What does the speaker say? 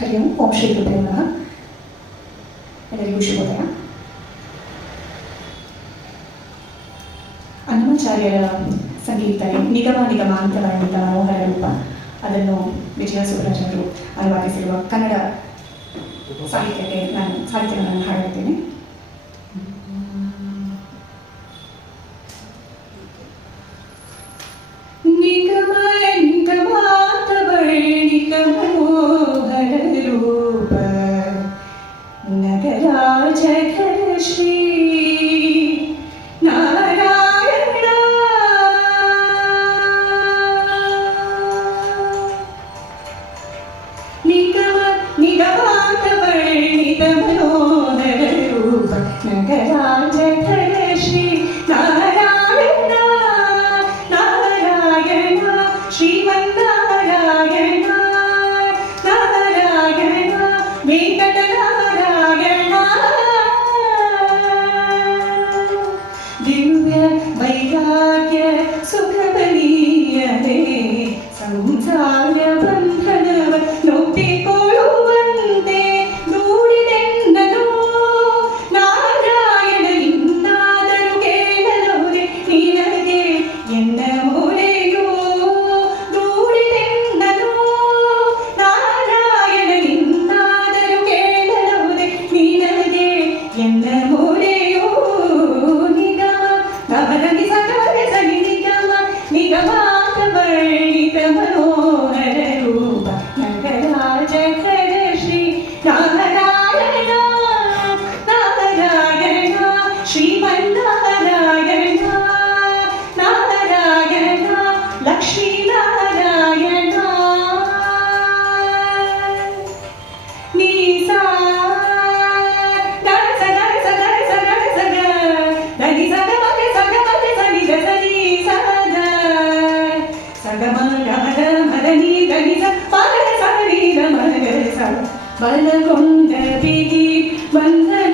ಹರಿ ಓಂ. ಓಂ ಶ್ರೀ ಗುರುದೇವ ನಮಃ. ಎಲ್ಲರಿಗೂ ಶುಭೋದಯ. ಅನ್ನಮಾಚಾರ್ಯರ ಸಂಗೀತ ನಿಗಮ ನಿಗಮಾಂತವರ್ಣಿತ ಮನೋಹರ ರೂಪ, ಅದನ್ನು ವಿಜಯ ಸುಬ್ರಾಜ್ ಅವರು ಅನುವಾದಿಸಿರುವ ಕನ್ನಡ ಸಾಹಿತ್ಯವನ್ನು ಹಾಡುತ್ತೇನೆ. ನಿಗಮ ನಿಗಮಾಂತವರ್ಣಿತ ಮನೋಹರ ರೂಪ, ನಗರಾಜ ಘನ ಶ್ರೀ ನಾರಾಯಣ. ನಿಗಮ ನಿಗಮಾಂತವರ್ಣಿತ ಮನೋಹರ ರೂಪ, ನಗರಾಜ ಘನ ಶ್ರೀ ನಾರಾಯಣ. ನಾರಾಯಣ ಶ್ರೀಮನ್ನಾರಾಯಣ, ನಾರಾಯಣ ವೆಂಕಟನಾರಾಯಣ. ದಿವ್ಯ ವೈರಾಗ್ಯ ಸುಖಬಲಿಯದೆ ಸಂಸಾರ ಬಂಧನವ ನೋಡಿಕೊಳ್ಳುವಂತೆ ದೂಡಿದೆನ್ನನು ನಾರಾಯಣ. ಇನ್ನಾದರೂ ಕೇಳಲೋರೆ ನಿನಗೆ ಎನ್ನ ಮೊರೆಯೋ, ದೂಡಿದೆನ್ನನು ನಾರಾಯಣ. ಇನ್ನಾದರೂ ಕೇಳಲೋರೆ ನಿನಗೆ ಎನ್ನ ಮೊರೆಯೋ. ನಿಗಮ ಗಮನದಿ ಸಕಲೆ ಸಗಿ ನಿಗಮ ನಿಗಮಾಂತವರ್ಣಿತ ಮನೋಹರ ರೂಪ, ನಗರಾಜ ಘನ ಶ್ರೀ ನಾರಾಯಣ. ನಾರಾಯಣ ಶ್ರೀಮನ್ನಾರಾಯಣ, ನಾರಾಯಣ ಲಕ್ಷ್ಮೀನಾರಾಯಣ. ನೀಸಾ ಬಲಗೊಂಡ ಬಿಗಿ ಬಂಧನ